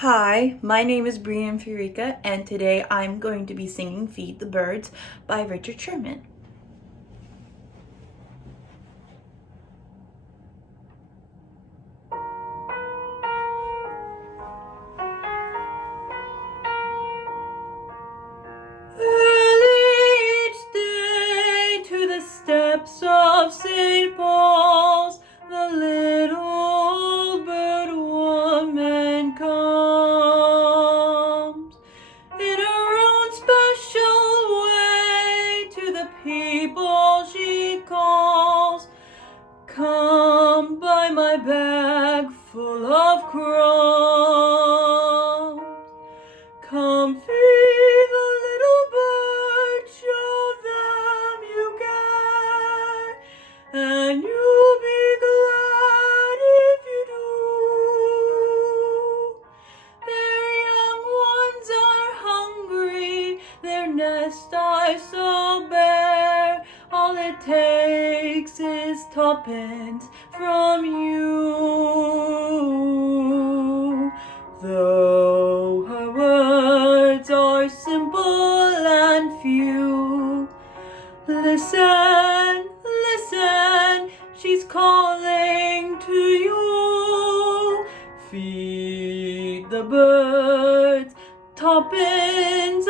Hi, my name is Brian Furica, and today I'm going to be singing Feed the Birds by Richard Sherman. Early each day to the steps of St. Paul's, the little old bird woman comes. In her own special way to the people she calls, come buy my bag full of crumbs. Come feed the little birds, show them you care, and you'll be glad if you do. Their young ones are hungry, their nest lies so bare, all it takes is tuppence from you. Though her words are simple and few, listen, listen, she's calling to you. Feed the birds, tuppence